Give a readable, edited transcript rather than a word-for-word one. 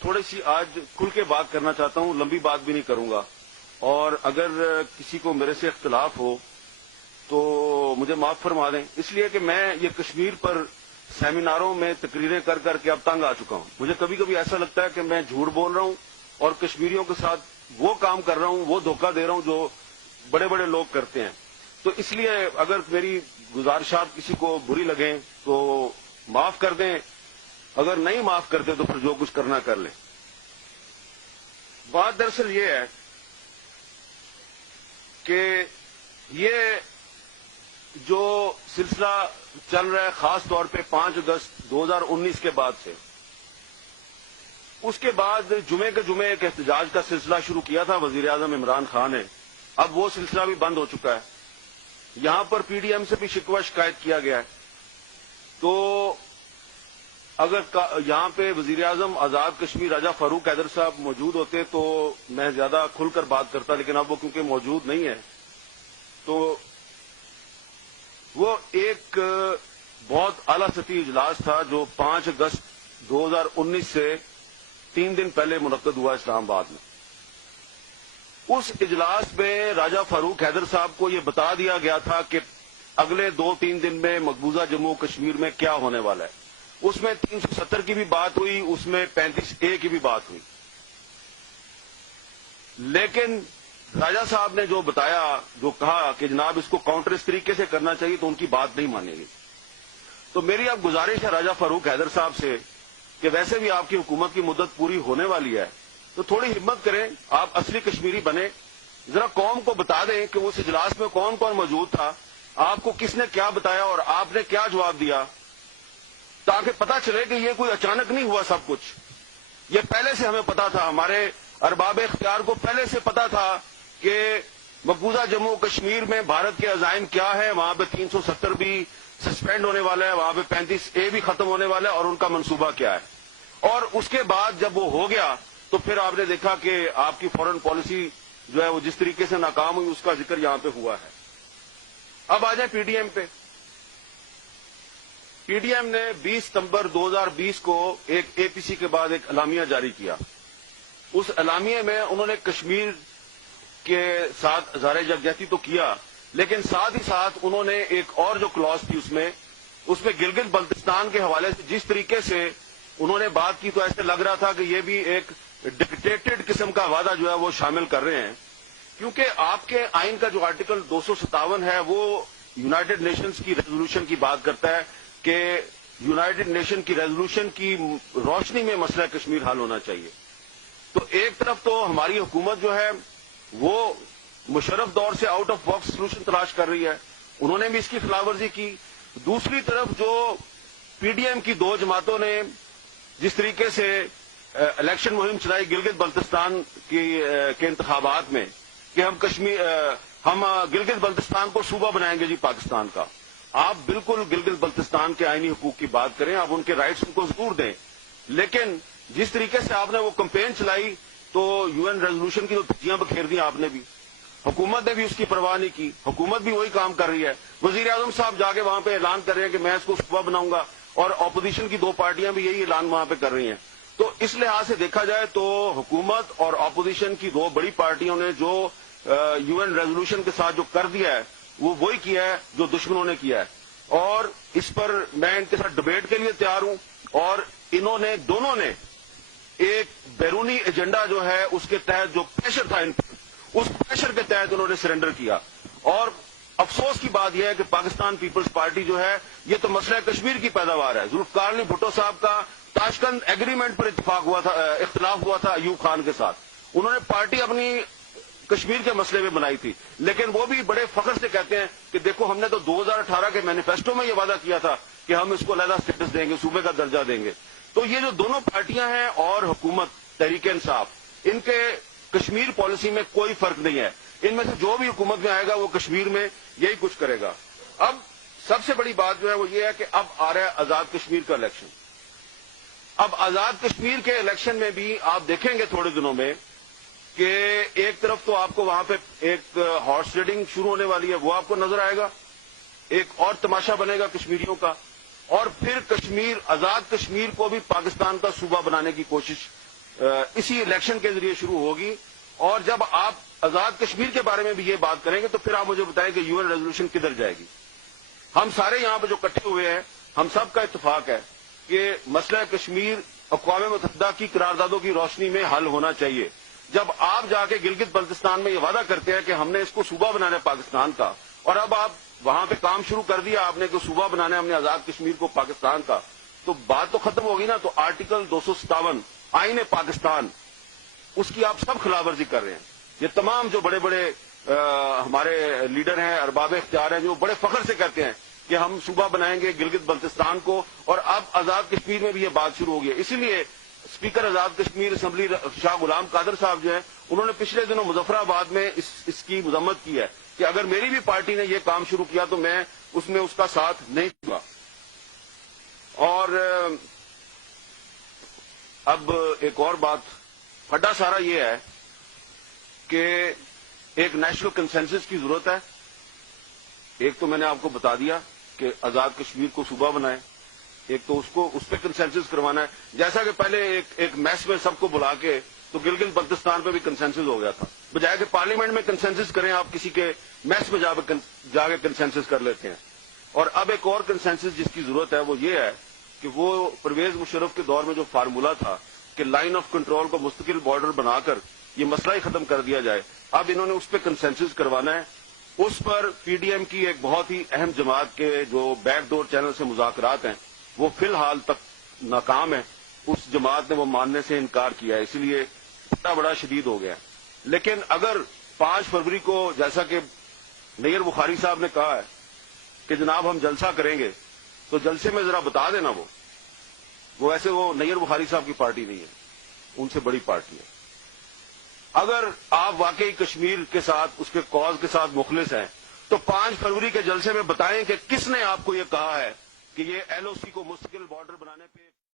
تھوڑی سی آج کھل کے بات کرنا چاہتا ہوں، لمبی بات بھی نہیں کروں گا، اور اگر کسی کو میرے سے اختلاف ہو تو مجھے معاف فرما دیں، اس لیے کہ میں یہ کشمیر پر سیمیناروں میں تقریریں کر کر کے اب تنگ آ چکا ہوں۔ مجھے کبھی کبھی ایسا لگتا ہے کہ میں جھوٹ بول رہا ہوں اور کشمیریوں کے ساتھ وہ کام کر رہا ہوں، وہ دھوکہ دے رہا ہوں جو بڑے بڑے لوگ کرتے ہیں۔ تو اس لیے اگر میری گزارشات کسی کو بری لگیں تو معاف کر دیں، اگر نہیں معاف کرتے تو پھر جو کچھ کرنا کر لیں۔ بات دراصل یہ ہے کہ یہ جو سلسلہ چل رہا ہے خاص طور پہ 5 اگست 2019 کے بعد سے، اس کے بعد جمعے کے جمعے ایک احتجاج کا سلسلہ شروع کیا تھا وزیر اعظم عمران خان نے، اب وہ سلسلہ بھی بند ہو چکا ہے۔ یہاں پر پی ڈی ایم سے بھی شکوہ شکایت کیا گیا ہے۔ تو اگر یہاں پہ وزیر اعظم آزاد کشمیر راجہ فاروق حیدر صاحب موجود ہوتے تو میں زیادہ کھل کر بات کرتا، لیکن اب وہ کیونکہ موجود نہیں ہے تو وہ ایک بہت اعلیٰ سطحی اجلاس تھا جو 5 اگست 2019 سے 3 دن پہلے منعقد ہوا اسلام آباد میں۔ اس اجلاس میں راجہ فاروق حیدر صاحب کو یہ بتا دیا گیا تھا کہ اگلے 2-3 دن میں مقبوضہ جموں کشمیر میں کیا ہونے والا ہے۔ اس میں 370 کی بھی بات ہوئی، اس میں 35A کی بھی بات ہوئی، لیکن راجہ صاحب نے جو بتایا، جو کہا کہ جناب اس کو کاؤنٹر اس طریقے سے کرنا چاہیے، تو ان کی بات نہیں مانی گئی۔ تو میری اب گزارش ہے راجہ فاروق حیدر صاحب سے کہ ویسے بھی آپ کی حکومت کی مدت پوری ہونے والی ہے، تو تھوڑی ہمت کریں، آپ اصلی کشمیری بنے، ذرا قوم کو بتا دیں کہ اس اجلاس میں کون کون موجود تھا، آپ کو کس نے کیا بتایا اور آپ نے کیا جواب دیا، تاکہ پتہ چلے کہ یہ کوئی اچانک نہیں ہوا سب کچھ، یہ پہلے سے ہمیں پتا تھا، ہمارے ارباب اختیار کو پہلے سے پتا تھا کہ مقبوضہ جموں کشمیر میں بھارت کے عزائم کیا ہے، وہاں پہ 370 بھی سسپینڈ ہونے والا ہے، وہاں پہ 35A بھی ختم ہونے والا ہے، اور ان کا منصوبہ کیا ہے۔ اور اس کے بعد جب وہ ہو گیا تو پھر آپ نے دیکھا کہ آپ کی فورن پالیسی جو ہے وہ جس طریقے سے ناکام ہوئی، اس کا ذکر یہاں پہ ہوا ہے۔ اب آ جائیں پی ڈی ایم پہ۔ پی ڈی ایم نے 20 ستمبر 2020 کو ایک اے پی سی کے بعد ایک اعلامیہ جاری کیا۔ اس اعلامیے میں انہوں نے کشمیر کے ساتھ اظہار یکجہتی تو کیا، لیکن ساتھ ہی ساتھ انہوں نے ایک اور جو کلاس تھی اس میں گلگت بلتستان کے حوالے سے جس طریقے سے انہوں نے بات کی، تو ایسے لگ رہا تھا کہ یہ بھی ایک ڈکٹیٹڈ قسم کا وعدہ جو ہے وہ شامل کر رہے ہیں، کیونکہ آپ کے آئین کا جو آرٹیکل 257 ہے وہ یونائیٹڈ نیشنز کی ریزولوشن کی بات کرتا ہے کہ یونائیٹڈ نیشن کی ریزولوشن کی روشنی میں مسئلہ کشمیر حل ہونا چاہیے۔ تو ایک طرف تو ہماری حکومت جو ہے وہ مشرف دور سے آؤٹ آف باکس سولوشن تلاش کر رہی ہے، انہوں نے بھی اس کی خلاف ورزی کی۔ دوسری طرف جو پی ڈی ایم کی 2 جماعتوں نے جس طریقے سے الیکشن مہم چلائی گلگت بلتستان کے انتخابات میں کہ ہم گلگت بلتستان کو صوبہ بنائیں گے جی پاکستان کا، آپ بالکل گلگت بلتستان کے آئینی حقوق کی بات کریں، آپ ان کے رائٹس ان کو ضرور دیں، لیکن جس طریقے سے آپ نے وہ کمپین چلائی تو یو این ریزولوشن کی جو دھجیاں بکھیر دی آپ نے بھی، حکومت نے بھی اس کی پرواہ نہیں کی، حکومت بھی وہی کام کر رہی ہے۔ وزیر اعظم صاحب جا کے وہاں پہ اعلان کر رہے ہیں کہ میں اس کو صوبہ بناؤں گا، اور اپوزیشن کی 2 پارٹیاں بھی یہی اعلان وہاں پہ کر رہی ہیں۔ تو اس لحاظ سے دیکھا جائے تو حکومت اور اپوزیشن کی 2 بڑی پارٹیوں نے جو یو این ریزولوشن کے ساتھ جو کر دیا ہے وہ وہی کیا ہے جو دشمنوں نے کیا ہے، اور اس پر میں ان کے ساتھ ڈبیٹ کے لیے تیار ہوں۔ اور دونوں نے ایک بیرونی ایجنڈا جو ہے اس کے تحت جو پریشر تھا ان پر، اس پریشر کے تحت انہوں نے سرنڈر کیا۔ اور افسوس کی بات یہ ہے کہ پاکستان پیپلز پارٹی جو ہے یہ تو مسئلہ کشمیر کی پیداوار ہے۔ ذوالفقار علی بھٹو صاحب کا تاشقند ایگریمنٹ پر اختلاف ہوا تھا ایوب خان کے ساتھ، انہوں نے پارٹی اپنی کشمیر کے مسئلے میں بنائی تھی، لیکن وہ بھی بڑے فخر سے کہتے ہیں کہ دیکھو ہم نے تو 2018 کے مینیفیسٹو میں یہ وعدہ کیا تھا کہ ہم اس کو علیحدہ اسٹیٹس دیں گے، صوبے کا درجہ دیں گے۔ تو یہ جو دونوں پارٹیاں ہیں اور حکومت تحریک انصاف، ان کے کشمیر پالیسی میں کوئی فرق نہیں ہے، ان میں سے جو بھی حکومت میں آئے گا وہ کشمیر میں یہی کچھ کرے گا۔ اب سب سے بڑی بات جو ہے وہ یہ ہے کہ اب آ رہا ہے آزاد کشمیر کا الیکشن۔ اب آزاد کشمیر کے الیکشن میں بھی آپ دیکھیں گے تھوڑے دنوں میں کہ ایک طرف تو آپ کو وہاں پہ ایک ہارس ریڈنگ شروع ہونے والی ہے، وہ آپ کو نظر آئے گا، ایک اور تماشا بنے گا کشمیریوں کا، اور پھر کشمیر، آزاد کشمیر کو بھی پاکستان کا صوبہ بنانے کی کوشش اسی الیکشن کے ذریعے شروع ہوگی. اور جب آپ آزاد کشمیر کے بارے میں بھی یہ بات کریں گے تو پھر آپ مجھے بتائیں کہ UN ریزولوشن کدھر جائے گی. ہم سارے یہاں پہ جو اکٹھے ہوئے ہیں، ہم سب کا اتفاق ہے کہ مسئلہ کشمیر اقوام متحدہ کی قراردادوں کی روشنی میں حل ہونا چاہیے. جب آپ جا کے گلگت بلتستان میں یہ وعدہ کرتے ہیں کہ ہم نے اس کو صوبہ بنانا ہے پاکستان کا، اور اب آپ وہاں پہ کام شروع کر دیا آپ نے کہ صوبہ بنانا ہے ہم نے آزاد کشمیر کو پاکستان کا، تو بات تو ختم ہوگی نا. تو آرٹیکل 257 آئین پاکستان، اس کی آپ سب خلاف ورزی کر رہے ہیں. یہ تمام جو بڑے بڑے ہمارے لیڈر ہیں، ارباب اختیار ہیں، جو بڑے فخر سے کہتے ہیں کہ ہم صوبہ بنائیں گے گلگت بلتستان کو، اور اب آزاد کشمیر میں بھی یہ بات شروع ہو گئی ہے. اسی لیے اسپیکر آزاد کشمیر اسمبلی شاہ غلام قادر صاحب جو ہیں، انہوں نے پچھلے دنوں مظفر آباد میں اس کی مذمت کی ہے کہ اگر میری بھی پارٹی نے یہ کام شروع کیا تو میں اس کا ساتھ نہیں دوں گا. اور اب ایک اور بات پھڈا سارا یہ ہے کہ ایک نیشنل کنسنسس کی ضرورت ہے. ایک تو میں نے آپ کو بتا دیا کہ آزاد کشمیر کو صوبہ بنائے، ایک تو اس پہ کنسنسس کروانا ہے. جیسا کہ پہلے ایک میس میں سب کو بلا کے تو گلگت بلتستان پہ بھی کنسنسس ہو گیا تھا، بجائے کہ پارلیمنٹ میں کنسنسس کریں آپ کسی کے میس میں جا کے کنسنسس کر لیتے ہیں. اور اب ایک اور کنسنسس جس کی ضرورت ہے وہ یہ ہے کہ وہ پرویز مشرف کے دور میں جو فارمولا تھا کہ لائن آف کنٹرول کو مستقل بارڈر بنا کر یہ مسئلہ ہی ختم کر دیا جائے، اب انہوں نے اس پہ کنسنسس کروانا ہے. اس پر پی ڈی ایم کی ایک بہت ہی اہم جماعت کے جو بیک ڈور چینل سے مذاکرات ہیں وہ فی الحال تک ناکام ہے. اس جماعت نے وہ ماننے سے انکار کیا ہے، اسی لیے بڑا شدید ہو گیا. لیکن اگر 5 فروری کو جیسا کہ نیر بخاری صاحب نے کہا ہے کہ جناب ہم جلسہ کریں گے، تو جلسے میں ذرا بتا دینا وہ ایسے وہ نیر بخاری صاحب کی پارٹی نہیں ہے، ان سے بڑی پارٹی ہے. اگر آپ واقعی کشمیر کے ساتھ اس کے کاز کے ساتھ مخلص ہیں تو 5 فروری کے جلسے میں بتائیں کہ کس نے آپ کو یہ کہا ہے کہ یہ LOC کو مستقل بارڈر بنانے پہ